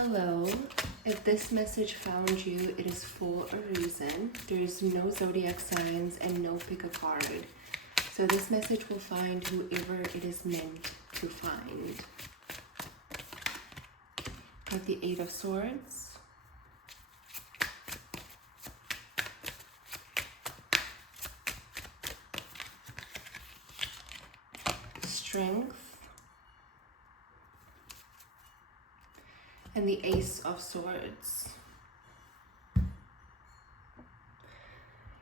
Hello. If this message found you, it is for a reason. There is no zodiac signs and no pick a card. So this message will find whoever it is meant to find. Got the Eight of Swords. Strength. And the Ace of Swords.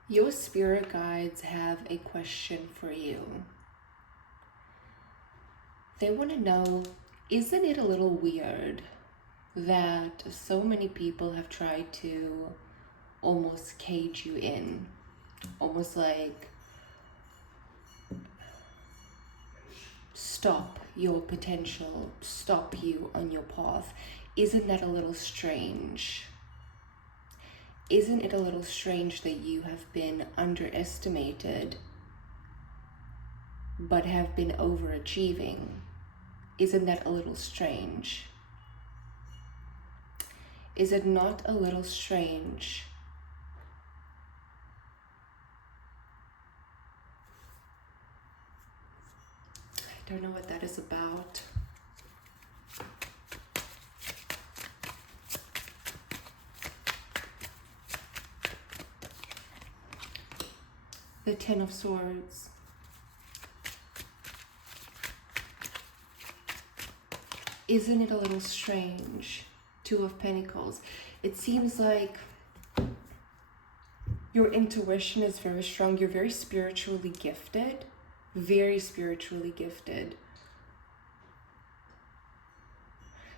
Your spirit guides have a question for you. They want to know, isn't it a little weird that so many people have tried to almost cage you in? Almost like stop your potential, stop you on your path. Isn't that a little strange? Isn't it a little strange that you have been underestimated but have been overachieving? Isn't that a little strange? Is it not a little strange I don't know what that is about. The Ten of Swords. Isn't it a little strange? Two of Pentacles. It seems like your intuition is very strong. You're very spiritually gifted. Very spiritually gifted.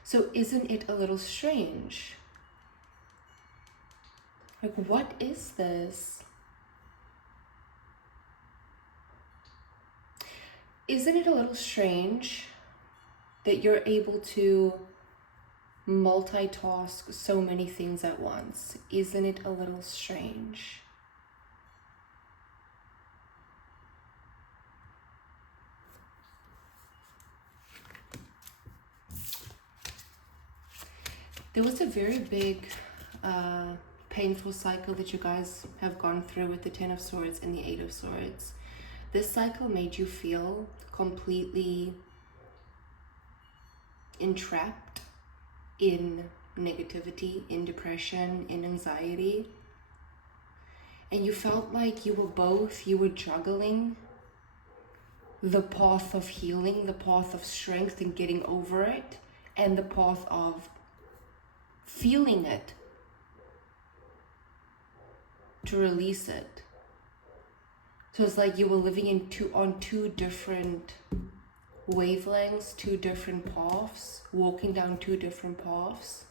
So isn't it a little strange? Like, what is this? Isn't it a little strange that you're able to multitask so many things at once? Isn't it a little strange? There was a very big, painful cycle that you guys have gone through with the Ten of Swords and the Eight of Swords. This cycle made you feel completely entrapped in negativity, in depression, in anxiety. And you felt like you were juggling the path of healing, the path of strength and getting over it, and the path of feeling it to release it. So it's like you were living on two different wavelengths, two different paths, walking down two different paths.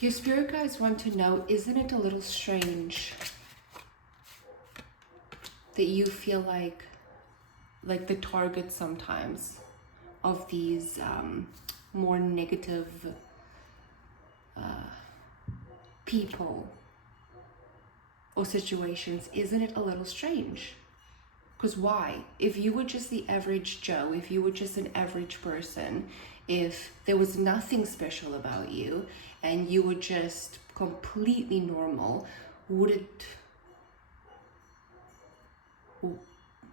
Your spirit guides want to know, isn't it a little strange that you feel like the target sometimes of these more negative people or situations? Isn't it a little strange? Because why? If you were just the average Joe, if you were just an average person, if there was nothing special about you and you were just completely normal, would it,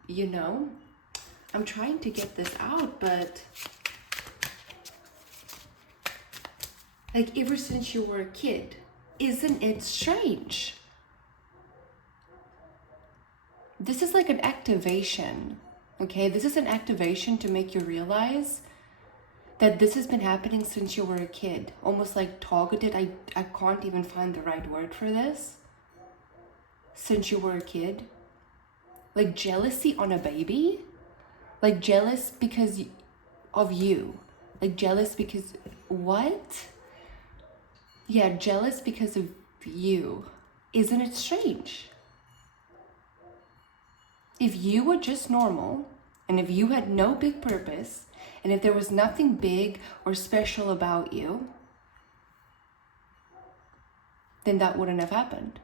you know, I'm trying to get this out, but like ever since you were a kid, isn't it strange? This is like an activation, okay? This is an activation to make you realize that this has been happening since you were a kid. Almost like targeted, I can't even find the right word for this. Since you were a kid. Like jealousy on a baby. Like jealous because of you. Like jealous because, what? Yeah, jealous because of you. Isn't it strange? If you were just normal, and if you had no big purpose, and if there was nothing big or special about you, then that wouldn't have happened.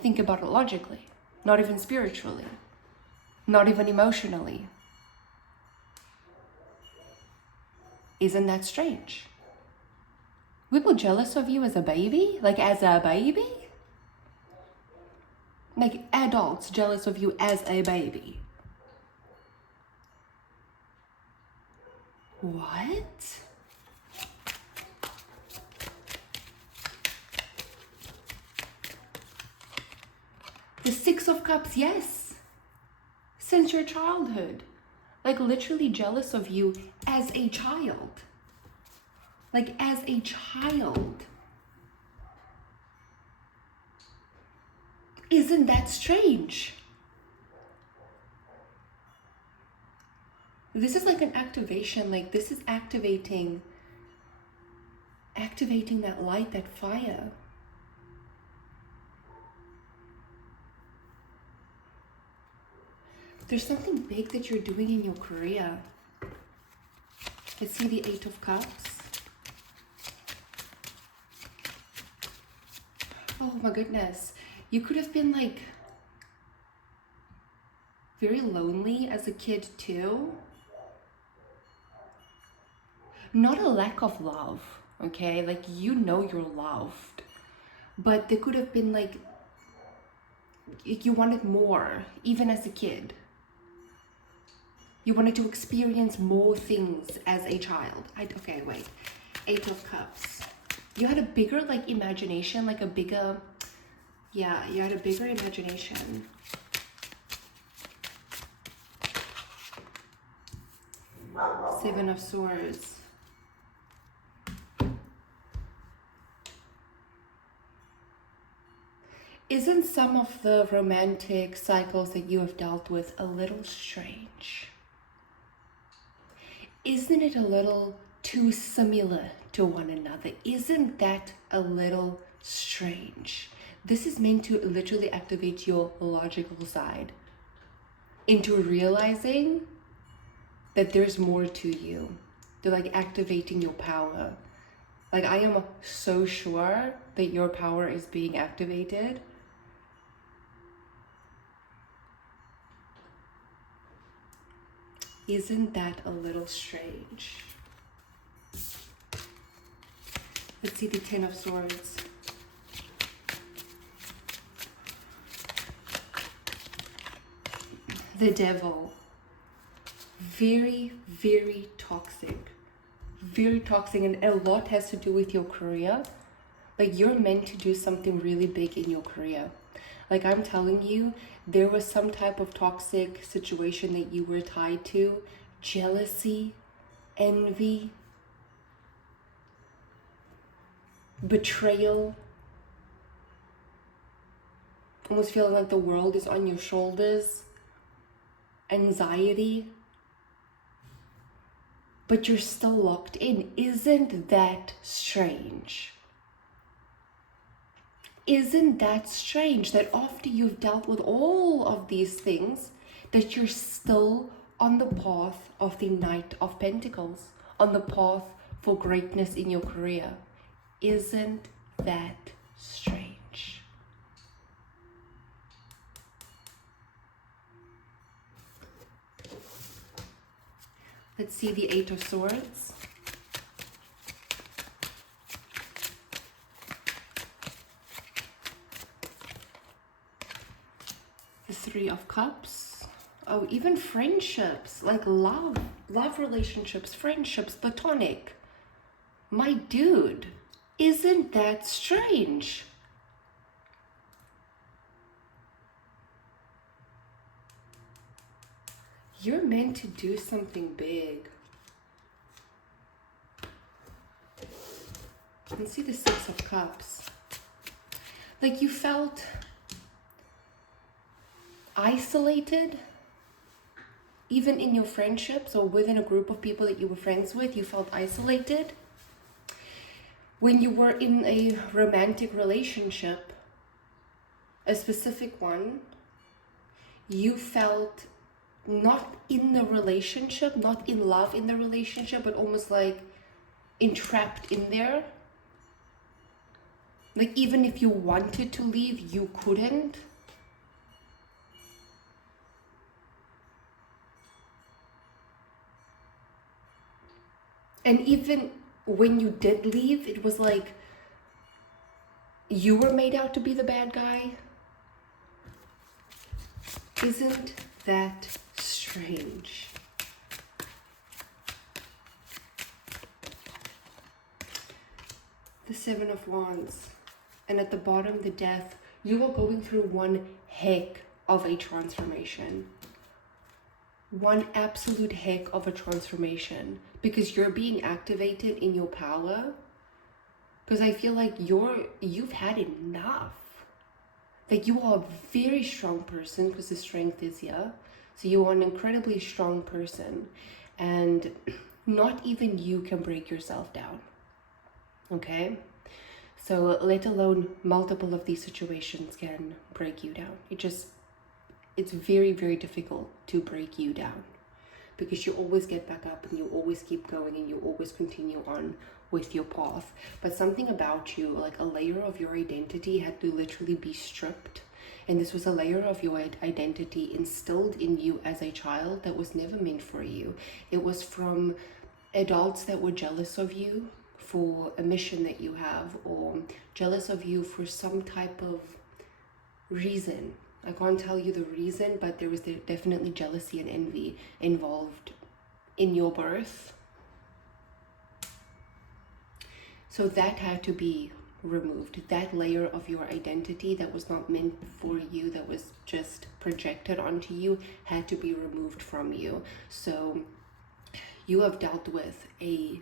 Think about it logically. Not even spiritually. Not even emotionally. Isn't that strange? We were jealous of you as a baby? Like as a baby? Like adults jealous of you as a baby. What? The Six of Cups, yes. Since your childhood. Like literally jealous of you as a child. Like as a child. Isn't that strange? This is like an activation, like this is activating that light, that fire. There's something big that you're doing in your career. Let's see the Eight of Cups. Oh my goodness. You could have been like very lonely as a kid too. Not a lack of love, okay? Like you know you're loved. But there could have been like you wanted more, even as a kid. You wanted to experience more things as a child. Okay, wait. Eight of Cups. You had a bigger like imagination, like a bigger, yeah, you had a bigger imagination. Seven of Swords. Isn't some of the romantic cycles that you have dealt with a little strange? Isn't it a little too similar to one another? Isn't that a little strange? This is meant to literally activate your logical side into realizing that there's more to you. They're like activating your power. Like I am so sure that your power is being activated. Isn't that a little strange? Let's see the Ten of Swords. The Devil. Very, very toxic. Very toxic, and a lot has to do with your career. Like you're meant to do something really big in your career. Like I'm telling you, there was some type of toxic situation that you were tied to. Jealousy, envy, betrayal. Almost feeling like the world is on your shoulders. Anxiety. But you're still locked in. Isn't that strange? Isn't that strange that after you've dealt with all of these things, that you're still on the path of the Knight of Pentacles, on the path for greatness in your career? Isn't that strange? Let's see the Eight of Swords. The Three of Cups. Oh, even friendships, like love relationships, friendships, platonic. My dude, isn't that strange? You're meant to do something big. Let's see the Six of Cups. Like you felt isolated, even in your friendships or within a group of people that you were friends with, you felt isolated. When you were in a romantic relationship, a specific one, you felt not in the relationship, not in love in the relationship, but almost like entrapped in there. Like even if you wanted to leave, you couldn't. And even when you did leave, it was like you were made out to be the bad guy. Isn't that strange? The Seven of Wands. And at the bottom, the Death. You are going through one heck of a transformation. One absolute heck of a transformation. Because you're being activated in your power. Because I feel like you've had enough. Like you are a very strong person because the Strength is here. So you are an incredibly strong person. And not even you can break yourself down. Okay? So let alone multiple of these situations can break you down. It's very, very difficult to break you down. Because you always get back up and you always keep going and you always continue on with your path. But something about you, like a layer of your identity had to literally be stripped. And this was a layer of your identity instilled in you as a child that was never meant for you. It was from adults that were jealous of you for a mission that you have, or jealous of you for some type of reason. I can't tell you the reason, but there was definitely jealousy and envy involved in your birth. So that had to be removed. That layer of your identity that was not meant for you, that was just projected onto you, had to be removed from you. So you have dealt with a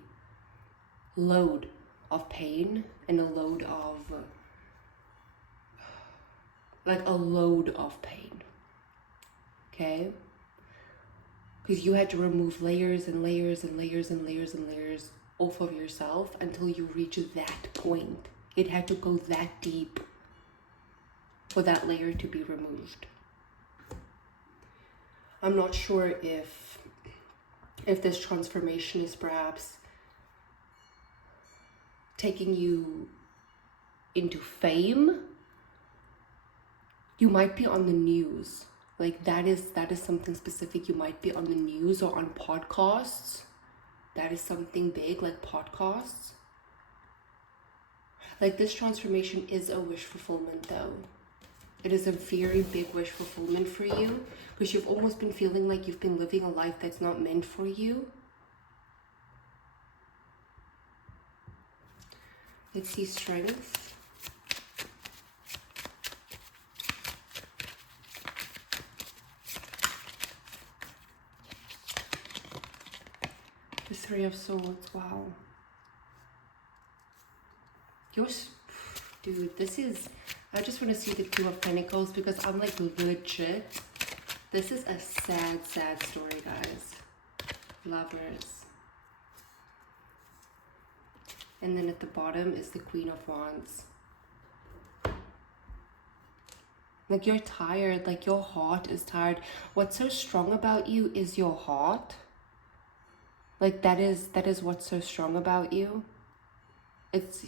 load of pain and a load of pain, okay? Because you had to remove layers and layers and layers and layers and layers off of yourself until you reach that point. It had to go that deep for that layer to be removed. I'm not sure if this transformation is perhaps taking you into fame. You might be on the news. Like that is something specific. You might be on the news or on podcasts. That is something big, like podcasts. Like this transformation is a wish fulfillment though. It is a very big wish fulfillment for you because you've almost been feeling like you've been living a life that's not meant for you. Let's see Strength. The Three of Swords, wow. Dude, this is, I just want to see the Two of Pentacles because I'm like legit. This is a sad, sad story, guys. Lovers. And then at the bottom is the Queen of Wands. Like you're tired, like your heart is tired. What's so strong about you is your heart. Like that is what's so strong about you. It's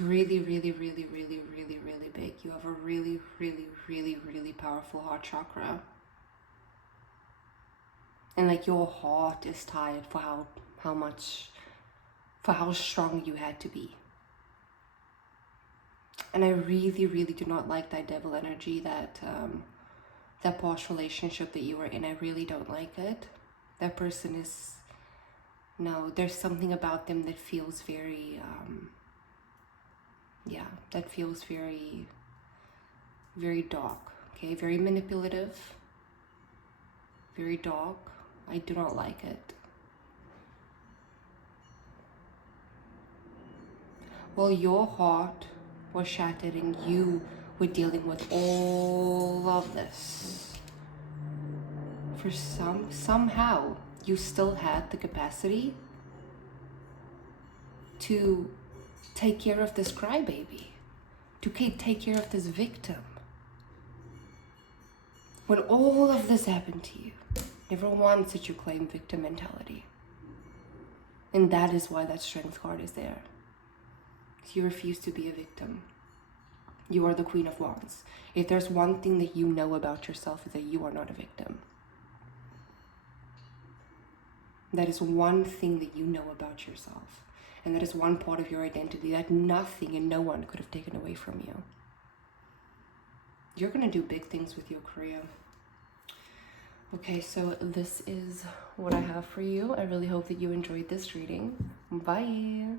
really, really, really, really, really, really big. You have a really, really, really, really powerful heart chakra. And like your heart is tired for how strong you had to be. And I really, really do not like that devil energy, that past relationship that you were in. I really don't like it. That person is, no, there's something about them that feels very, that feels very, very dark, okay? Very manipulative, very dark. I do not like it. Well, your heart was shattered and you were dealing with all of this. For somehow, you still had the capacity to take care of this crybaby, to take care of this victim. When all of this happened to you, never once did you claim victim mentality. And that is why that Strength card is there. You refuse to be a victim. You are the Queen of Wands. If there's one thing that you know about yourself, is that you are not a victim. That is one thing that you know about yourself. And that is one part of your identity that nothing and no one could have taken away from you. You're going to do big things with your career. Okay, so this is what I have for you. I really hope that you enjoyed this reading. Bye.